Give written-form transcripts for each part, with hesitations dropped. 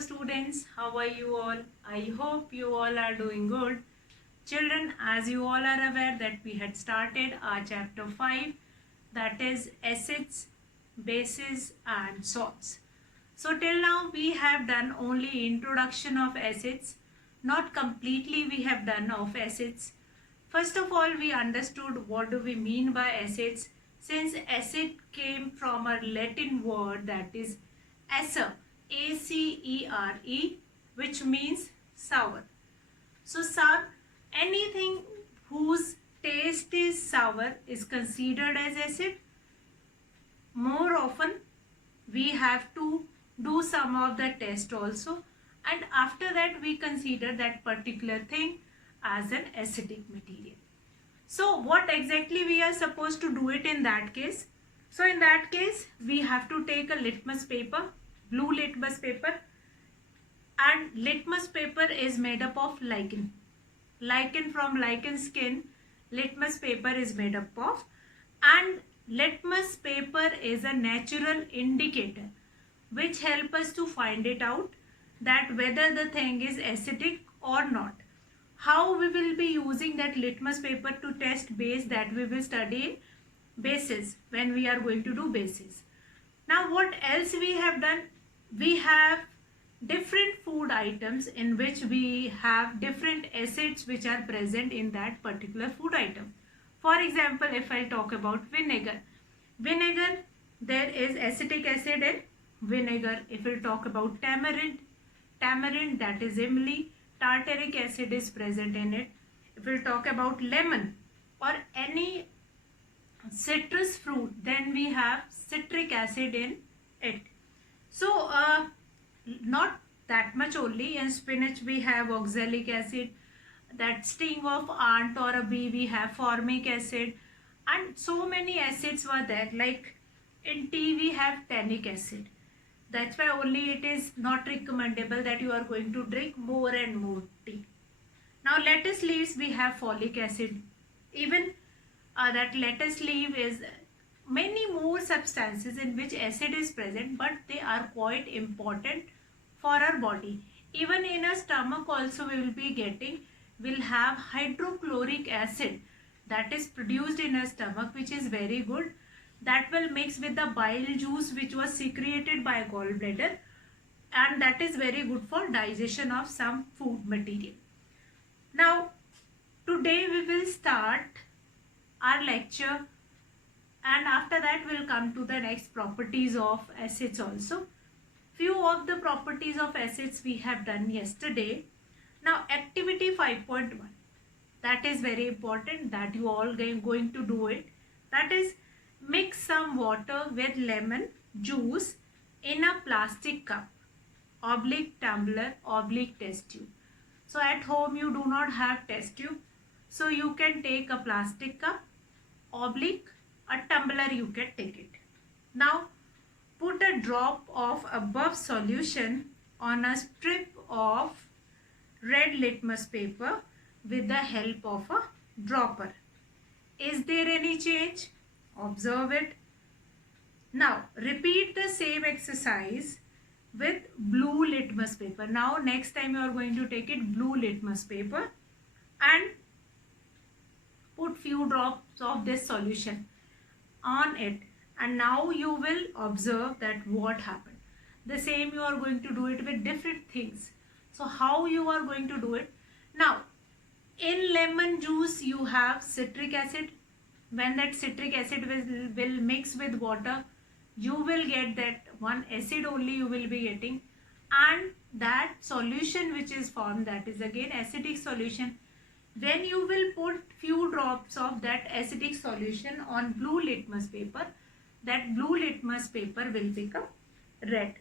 students, how are you all? I hope you all are doing good. Children, as you all are aware that we had started our chapter 5, that is acids, bases and salts. So till now we have done only introduction of acids, not completely we have done of acids. First of all, we understood what do we mean by acids, since acid came from a Latin word that is acer, A-C-E-R-E, which means sour. So sour, anything whose taste is sour is considered as acid. More often, we have to do some of the test also, and after that we consider that particular thing as an acidic material. So what exactly we are supposed to do it in that case? So in that case, we have to take a litmus paper, blue litmus paper, and litmus paper is made up of lichen. Lichen, from lichen skin, litmus paper is made up of, and litmus paper is a natural indicator which help us to find it out that whether the thing is acidic or not. How we will be using that litmus paper to test base, that we will study in bases when we are going to do bases. Now what else we have done? We have different food items in which we have different acids which are present in that particular food item. For example, if I talk about vinegar, there is acetic acid in vinegar. If we talk about tamarind, that is imli, tartaric acid is present in it. If we talk about lemon or any citrus fruit, then we have citric acid in it. So not that much only. In spinach we have oxalic acid, that sting of ant or a bee we have formic acid, and so many acids were there. Like in tea we have tannic acid. That's why only it is not recommendable that you are going to drink more and more tea. Now lettuce leaves we have folic acid. Even that lettuce leaf is many more substances in which acid is present, but they are quite important for our body. Even in our stomach also we will be getting, will have hydrochloric acid that is produced in our stomach, which is very good. That will mix with the bile juice which was secreted by gallbladder, and that is very good for digestion of some food material. Now today we will start our lecture, and after that we'll come to the next properties of acids also. Few of the properties of acids we have done yesterday. Now activity 5.1, that is very important that you all going to do it. That is, mix some water with lemon juice in a plastic cup, oblique tumbler, oblique test tube. So at home you do not have test tube, so you can take a plastic cup, oblique a tumbler you can take it. Now put a drop of above solution on a strip of red litmus paper with the help of a dropper. Is there any change? Observe it. Now repeat the same exercise with blue litmus paper. Now next time you are going to take it blue litmus paper and put few drops of this solution on it, and now you will observe that what happened. The same you are going to do it with different things. So how you are going to do it? Now in lemon juice you have citric acid. When that citric acid will mix with water, you will get that one acid only you will be getting, and that solution which is formed, that is again acidic solution. When you will put few drops of that acidic solution on blue litmus paper, that blue litmus paper will become red.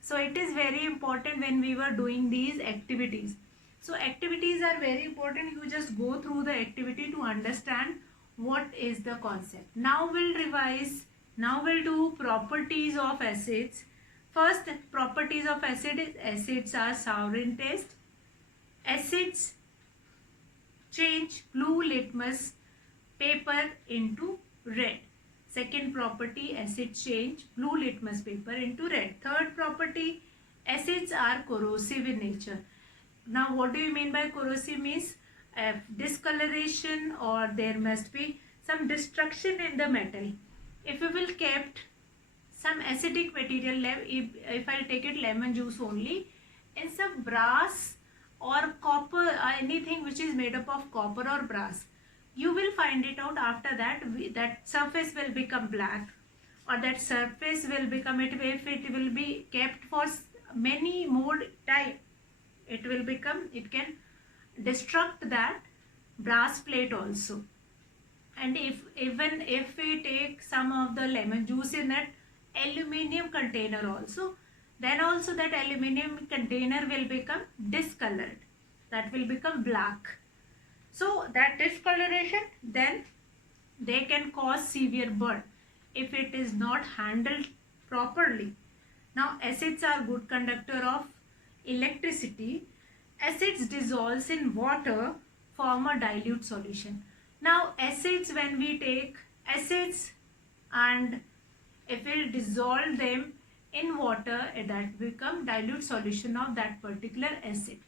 So it is very important when we were doing these activities. So activities are very important. You just go through the activity to understand what is the concept. Now we'll revise. Now we'll do properties of acids. First properties of acid is acids are sour in taste. Acids change blue litmus paper into red. Second property, acid change blue litmus paper into red. Third property, acids are corrosive in nature. Now what do you mean by corrosive? Means discoloration, or there must be some destruction in the metal. If you will kept some acidic material, if I'll take it lemon juice only, in some brass or copper, anything which is made up of copper or brass, you will find it out after that, that surface will become black, or that surface will become, if it will be kept for many more time, it can destruct that brass plate also. And even if we take some of the lemon juice in that aluminium container also, then also that aluminium container will become discolored, that will become black. So that discoloration, then they can cause severe burn if it is not handled properly. Now acids are good conductor of electricity. Acids dissolves in water, form a dilute solution. Now acids, when we take acids and if we dissolve them in water, that become dilute solution of that particular acid.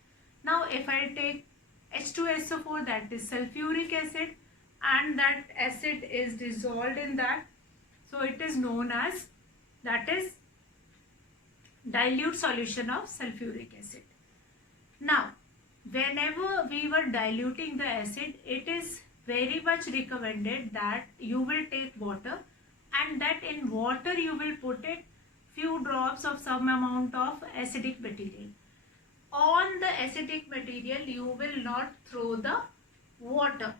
Now if I take H2SO4, that is sulfuric acid, and that acid is dissolved in that, so it is known as, that is dilute solution of sulfuric acid. Now whenever we were diluting the acid, it is very much recommended that you will take water, and that in water you will put it few drops of some amount of acidic material. On the acidic material you will not throw the water.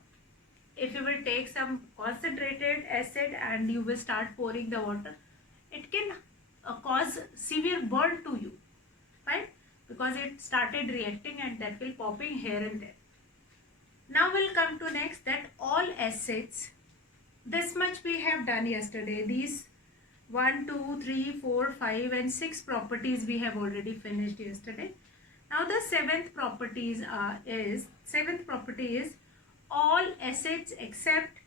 If you will take some concentrated acid and you will start pouring the water, it can cause severe burn to you, right? Because it started reacting and that will popping here and there. Now we'll come to next, that all acids, this much we have done yesterday. These 1, 2, 3, 4, 5 and 6 properties we have already finished yesterday. Now the seventh property is all acids except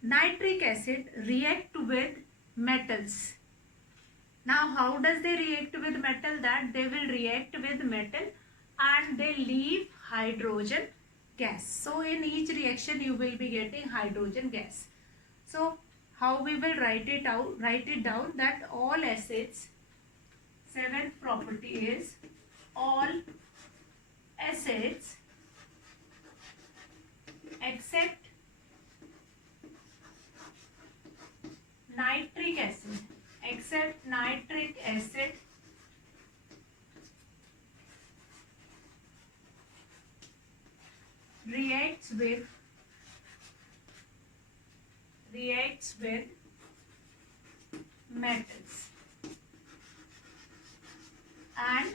nitric acid react with metals. Now how does they react with metal? That they will react with metal and they leave hydrogen gas. So in each reaction you will be getting hydrogen gas. So how we will write it down, that all acids, seventh property is all acids except nitric acid, reacts with metals and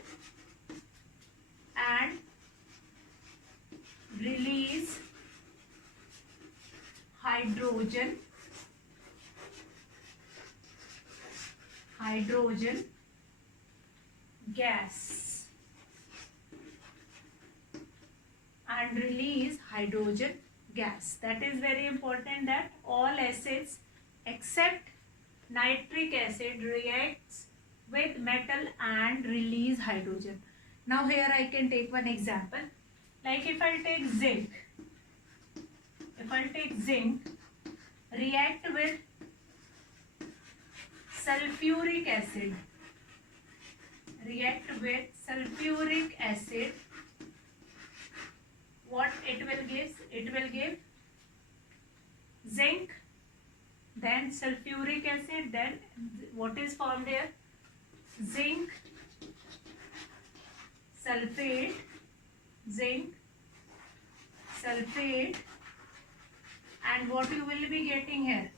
release hydrogen gas, and release hydrogen gas. That is very important, that all acids except nitric acid reacts with metal and release hydrogen. Now here I can take one example, like if I take zinc, react with sulfuric acid, what it will give? It will give zinc, then sulfuric acid, then what is formed here? Zinc sulfate, and what you will be getting here?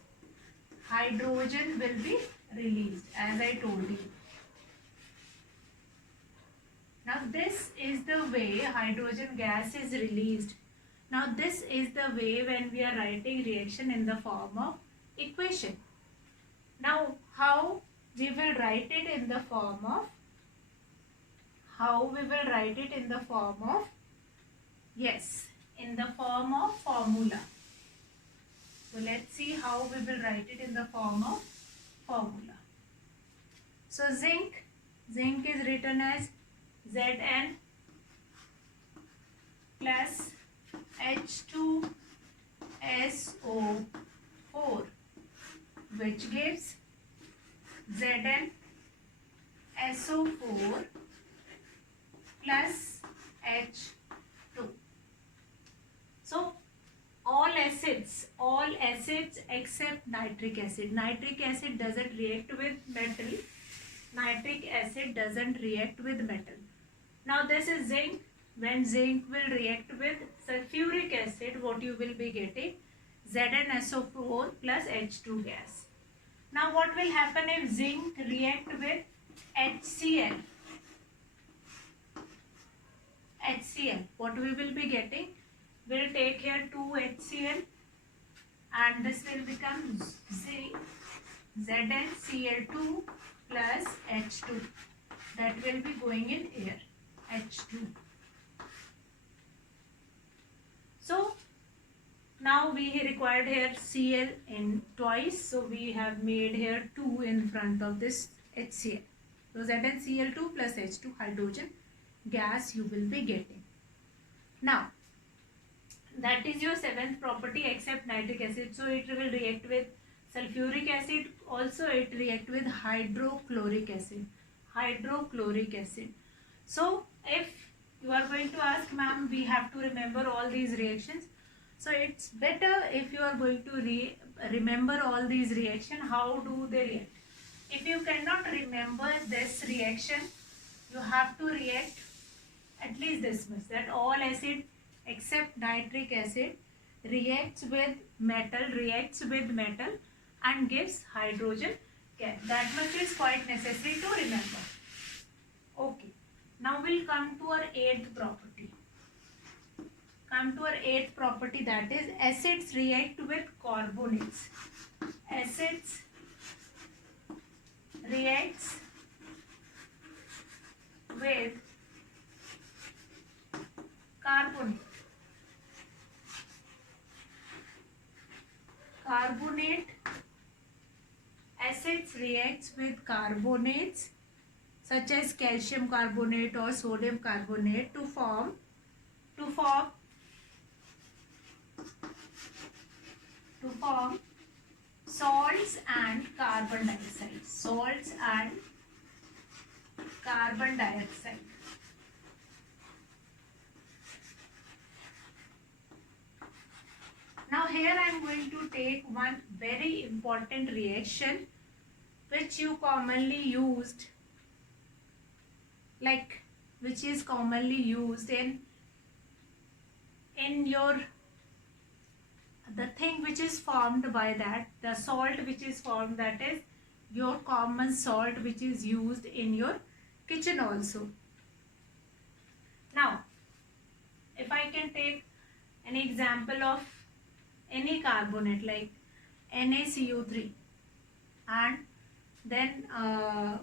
Hydrogen will be released, as I told you. Now this is the way hydrogen gas is released. Now this is the way when we are writing reaction in the form of equation. Now how we will write it in the form of, yes, in the form of formula. So let's see how we will write it in the form of formula. So zinc Zinc is written as Zn plus H2SO4, which gives ZnSO4 plus H2. So all acids except nitric acid. Nitric acid doesn't react with metal. Nitric acid doesn't react with metal. Now this is zinc. When zinc will react with sulfuric acid, what you will be getting? ZnSO4 plus H2 gas. Now what will happen if zinc react with HCl? What we will be getting? We'll take here 2 HCl and this will become ZnCl2 plus H2. That will be going in air, H2. So now we required here Cl in twice, so we have made here 2 in front of this HCl. So ZnCl2 plus H2 hydrogen gas you will be getting. Now that is your seventh property except nitric acid. So it will react with sulfuric acid, also it react with hydrochloric acid. So if you are going to ask, ma'am, we have to remember all these reactions. So it's better if you are going to remember all these reactions. How do they react? If you cannot remember this reaction, you have to react at least this much, that all acid except nitric acid reacts with metal and gives hydrogen gas. That much is quite necessary to remember. Okay. Now we'll come to our eighth property. That is acids react with carbonates. Acids reacts with carbonate. Acids reacts with carbonates such as calcium carbonate or sodium carbonate to form salts and carbon dioxide. Now here I am going to take one very important reaction which is commonly used in your, the thing which is formed by that, the salt which is formed, that is your common salt which is used in your kitchen also. Now if I can take an example of any carbonate like NaCO3, and then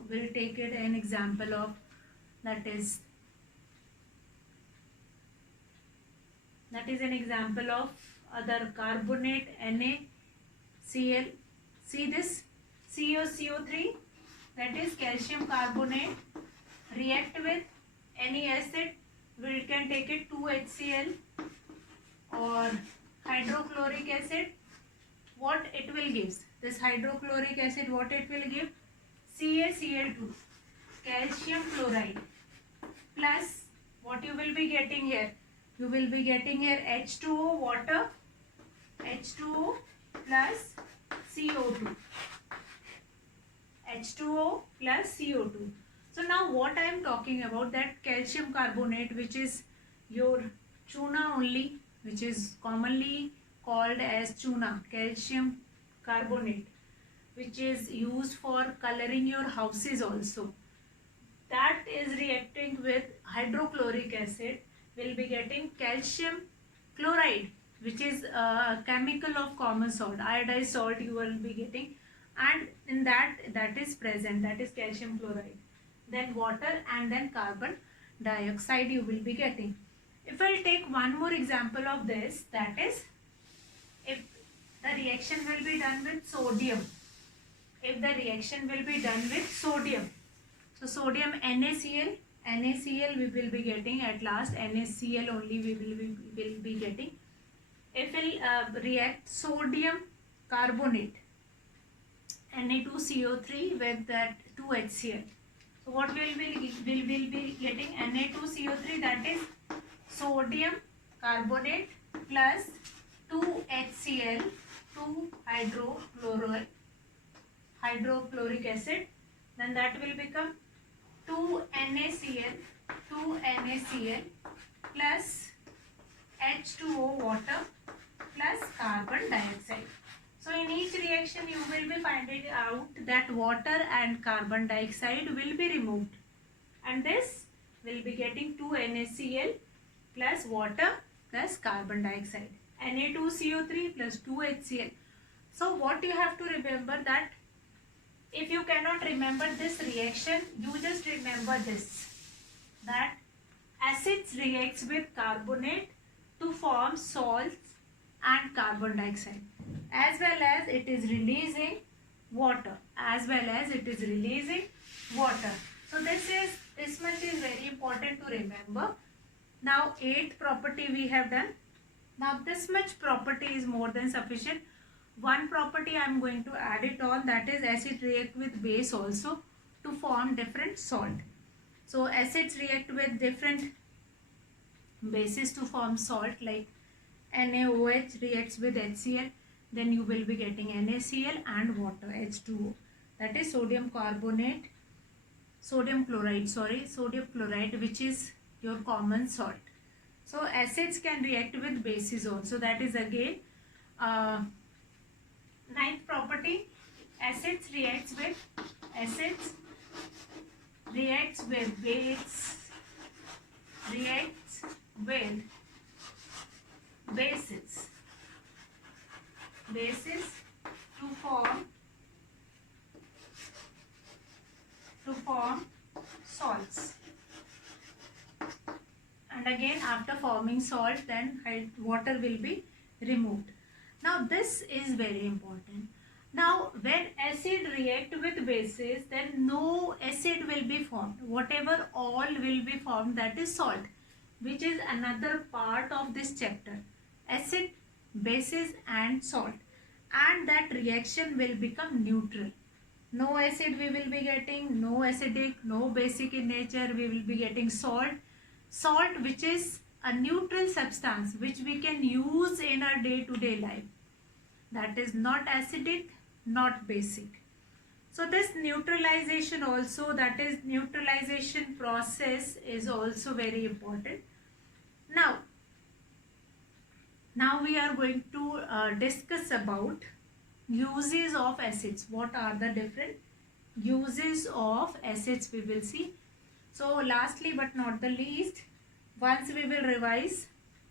we'll take it an example of that is an example of other carbonate NaCl. See this CaCO3, that is calcium carbonate, react with any acid. We can take it 2HCl or hydrochloric acid. What it will give? This hydrochloric acid, what it will give? CaCl2, calcium chloride, plus what you will be getting here? You will be getting here H2O, water, H2O plus CO2. H2O plus CO2. So now what I am talking about, that calcium carbonate, which is your chuna only, which is commonly called as chuna, calcium carbonate, which is used for coloring your houses also. That is reacting with hydrochloric acid, will be getting calcium chloride, which is a chemical of common salt, iodized salt you will be getting, and in that is present, that is calcium chloride, then water, and then carbon dioxide you will be getting. If I take one more example of this, that is if the reaction will be done with sodium. So sodium NaCl, NaCl we will be getting at last, NaCl only we will be getting. If we'll react sodium carbonate, Na2CO3 with that 2HCl. So what we will be getting? Na2CO3, that is sodium carbonate plus 2HCl, 2 hydrochloric acid. Then that will become 2NaCl plus H2O water plus carbon dioxide. So in each reaction you will be finding out that water and carbon dioxide will be removed, and this will be getting 2NaCl plus water plus carbon dioxide, Na2CO3 plus 2HCl. So what you have to remember, that if you cannot remember this reaction, you just remember this, that acids reacts with carbonate to form salts and carbon dioxide, as well as it is releasing water, So this much is very important to remember. Now 8th property we have done. Now this much property is more than sufficient. One property I am going to add it on, that is acid react with base also to form different salt. So acids react with different bases to form salt, like NaOH reacts with HCl, then you will be getting NaCl and water, H2O, that is sodium chloride, which is your common salt. So acids can react with bases also, that is again 9th property, acids reacts with bases to form salts, and again after forming salt, then water will be removed. Now this is very important. Now when acid react with bases, then no acid will be formed. Whatever all will be formed, that is salt, which is another part of this chapter. Acid, bases and salt, and that reaction will become neutral. No acid we will be getting, no acidic, no basic in nature, we will be getting salt, which is a neutral substance which we can use in our day-to-day life. That is not acidic, not basic. So this neutralization also, that is neutralization process, is also very important. Now we are going to discuss about uses of acids. What are the different uses of acids we will see. So lastly but not the least, once we will revise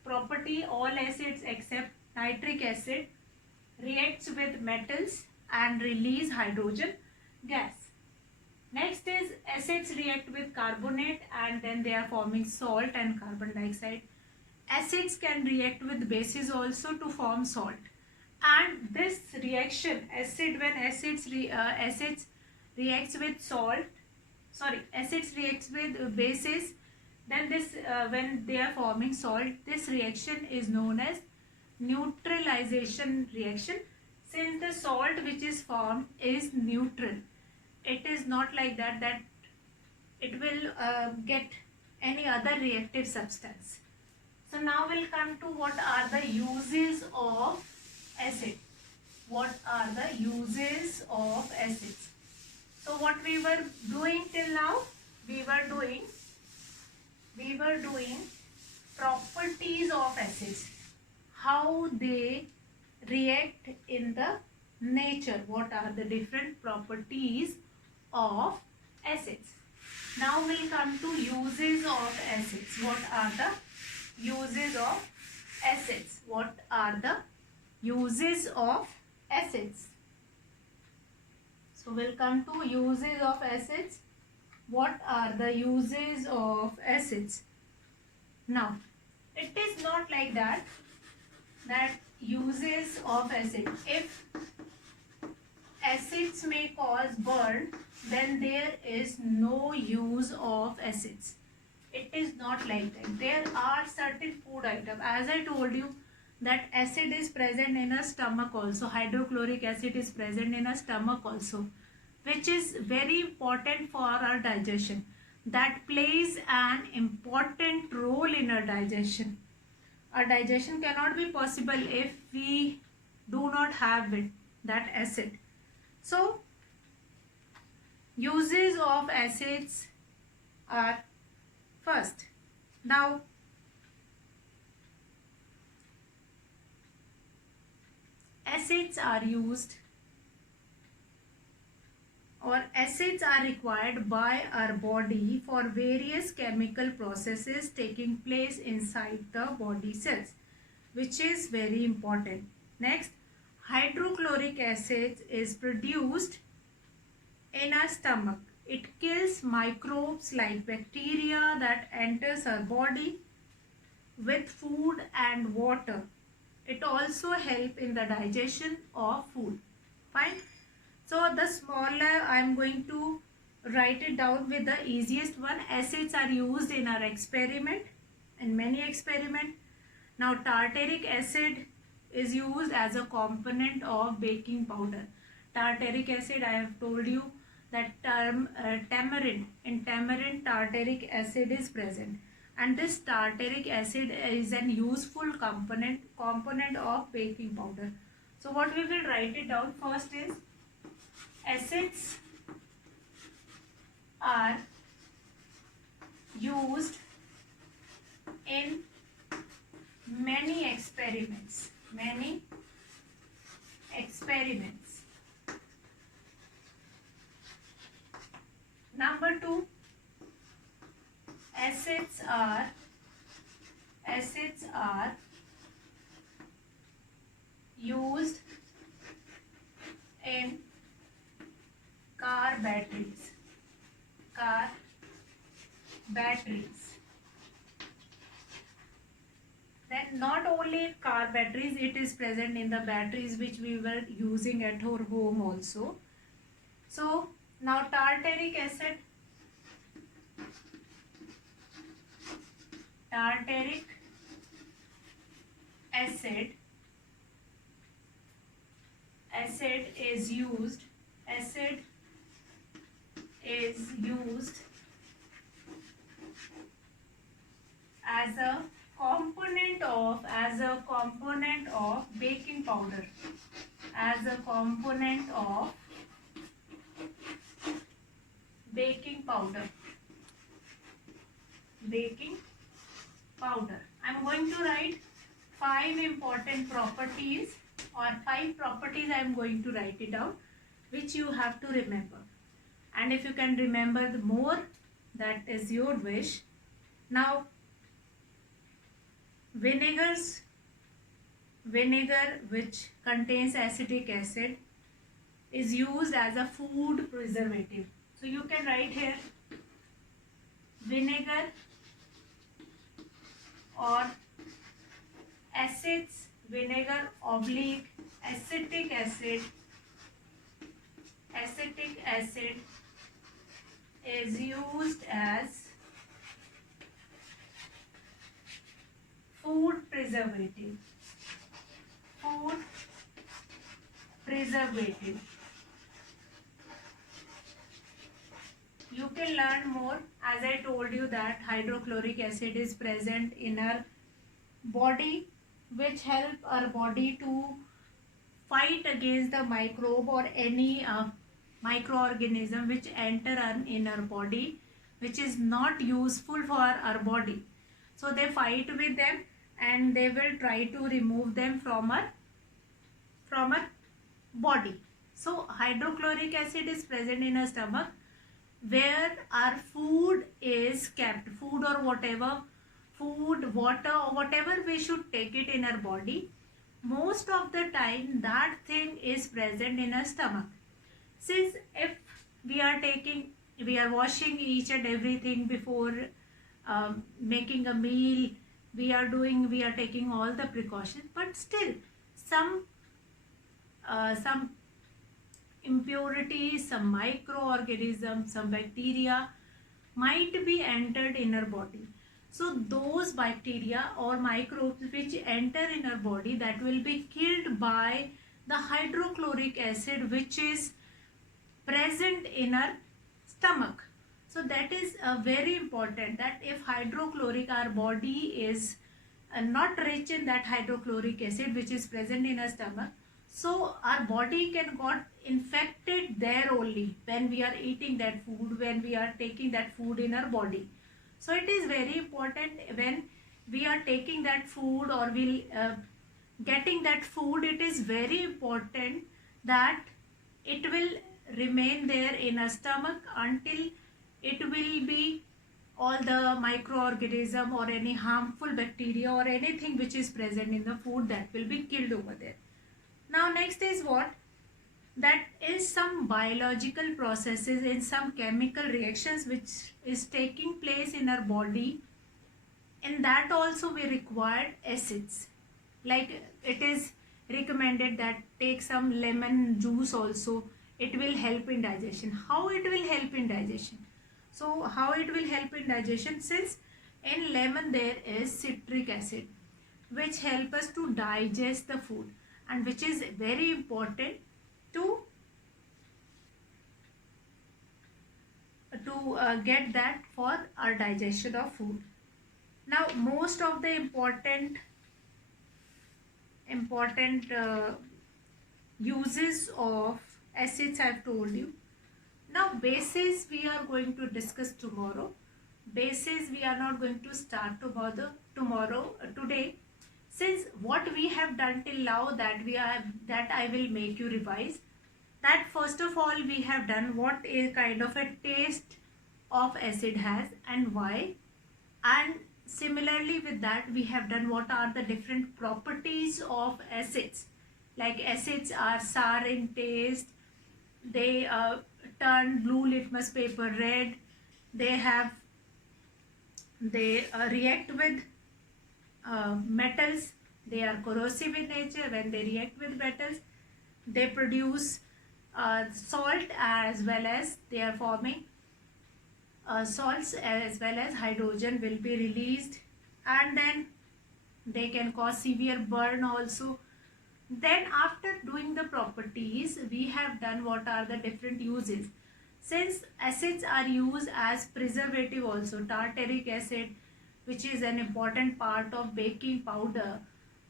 property, all acids except nitric acid reacts with metals and release hydrogen gas. Next is acids react with carbonate and then they are forming salt and carbon dioxide. Acids can react with bases also to form salt. And this reaction, acids reacts with bases, then this when they are forming salt, this reaction is known as neutralization reaction, since the salt which is formed is neutral. It is not like that it will get any other reactive substance. So now we'll come to what are the uses of acid. What are the uses of acids? So what we were doing till now, we were doing properties of acids, how they react in the nature, what are the different properties of acids. Now we'll come to uses of acids. What are the uses of acids? What are the uses of acids? So we'll come to uses of acids. What are the uses of acids? Now, it is not like that uses of acid. If acids may cause burn, then there is no use of acids. It is not like that. There are certain food items, as I told you, that acid is present in a stomach also. Hydrochloric acid is present in a stomach also, which is very important for our digestion. That plays an important role in our digestion. Our digestion cannot be possible if we do not have it, that acid. So, uses of acids are first. Now, acids are used or acids are required by our body for various chemical processes taking place inside the body cells, which is very important. Next, hydrochloric acid is produced in our stomach. It kills microbes like bacteria that enters our body with food and water. It also helps in the digestion of food. Fine. So the smaller, I am going to write it down with the easiest one. Acids are used in our experiment, in many experiments. Now tartaric acid is used as a component of baking powder. Tartaric acid, I have told you that tamarind, in tamarind tartaric acid is present, and this tartaric acid is an useful component of baking powder. So what we will write it down first is acids are used in many experiments. Number 2, acids are used in car batteries. Then not only in car batteries, it is present in the batteries which we were using at our home also. So now tartaric acid is used as a component of baking powder. I am going to write 5 important properties, or 5 properties I am going to write it down, which you have to remember. And if you can remember the more, that is your wish. Now, vinegar which contains acetic acid is used as a food preservative. So you can write here vinegar or acids, vinegar oblique acetic acid is used as food preservative. You can learn more, as I told you that hydrochloric acid is present in our body, which help our body to fight against the microbe or any microorganism which enter in our body, which is not useful for our body. So they fight with them and they will try to remove them from our body. So hydrochloric acid is present in our stomach where our food is kept, food or whatever, food, water or whatever we should take it in our body. Most of the time that thing is present in our stomach. Since if we are washing each and everything before making a meal, we are taking all the precautions, but still some impurities, some microorganisms, some bacteria might be entered in our body. So those bacteria or microbes which enter in our body, that will be killed by the hydrochloric acid which is present in our stomach. So that is very important, that if hydrochloric, our body is not rich in that hydrochloric acid which is present in our stomach, so our body can got infected there only when we are eating that food, when we are taking that food in our body. So it is very important when we are taking that food or we'll getting that food, it is very important that it will remain there in our stomach until it will be all the microorganism or any harmful bacteria or anything which is present in the food, that will be killed over there. Now next is what? That is some biological processes and some chemical reactions which is taking place in our body. In that also we require acids. Like it is recommended that take some lemon juice also. It will help in digestion. How it will help in digestion? So how it will help in digestion? Since in lemon there is citric acid which help us to digest the food, and which is very important to get that for our digestion of food. Now most of the important uses of acids I have told you. Now bases we are going to discuss tomorrow. Bases we are not going to start today, since what we have done till now, that I will make you revise. That first of all we have done what a kind of a taste of acid has and why, and similarly with that we have done what are the different properties of acids. Like acids are sour in taste, they turn blue litmus paper red, they react with metals, they are corrosive in nature. When they react with metals, they produce salt, as well as they are forming salts, as well as hydrogen will be released, and then they can cause severe burn also. Then after doing the properties, we have done what are the different uses. Since acids are used as preservative also, tartaric acid, which is an important part of baking powder,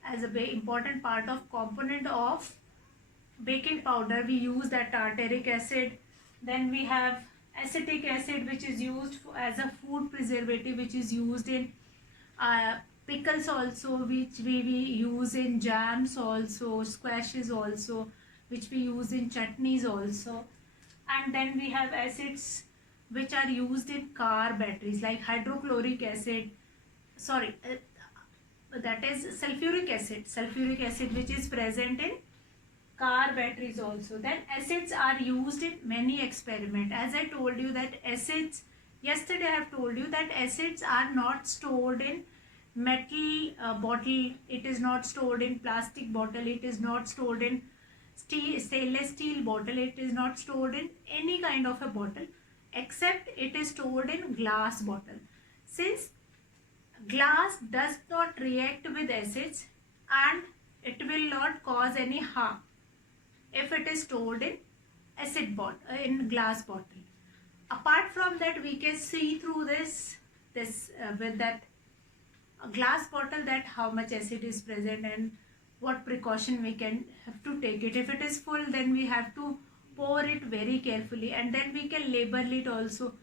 as a very important part of component of baking powder, we use that tartaric acid. Then we have acetic acid, which is used as a food preservative, which is used in pickles also, which we use in jams also, squashes also, which we use in chutneys also. And then we have acids which are used in car batteries, like hydrochloric acid, that is sulfuric acid which is present in car batteries also. Then acids are used in many experiments. As I told you that acids, yesterday I have told you that acids are not stored in metal bottle, it is not stored in plastic bottle, it is not stored in stainless steel bottle, it is not stored in any kind of a bottle, except it is stored in glass bottle. Since glass does not react with acids and it will not cause any harm if it is stored in in glass bottle. Apart from that, we can see through this with that glass bottle that how much acid is present and what precaution we can have to take it. If it is full, then we have to pour it very carefully, and then we can label it also,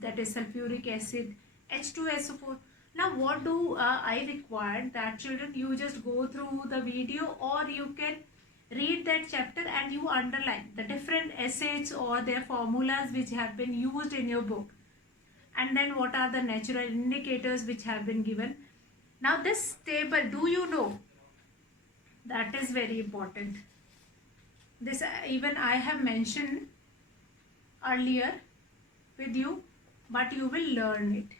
that is sulfuric acid, H2SO4. Now what do I require? That children, you just go through the video, or you can read that chapter and you underline the different acids or their formulas which have been used in your book, and then what are the natural indicators which have been given. Now this table, do you know? That is very important. This even I have mentioned earlier with you, but you will learn it.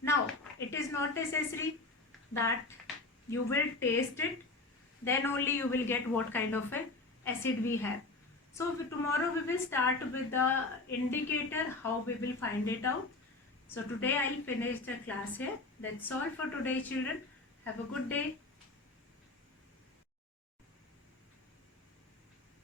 Now it is not necessary that you will taste it, then only you will get what kind of a acid we have. So tomorrow we will start with the indicator, how we will find it out. So today I'll finish the class here. That's all for today, children. Have a good day.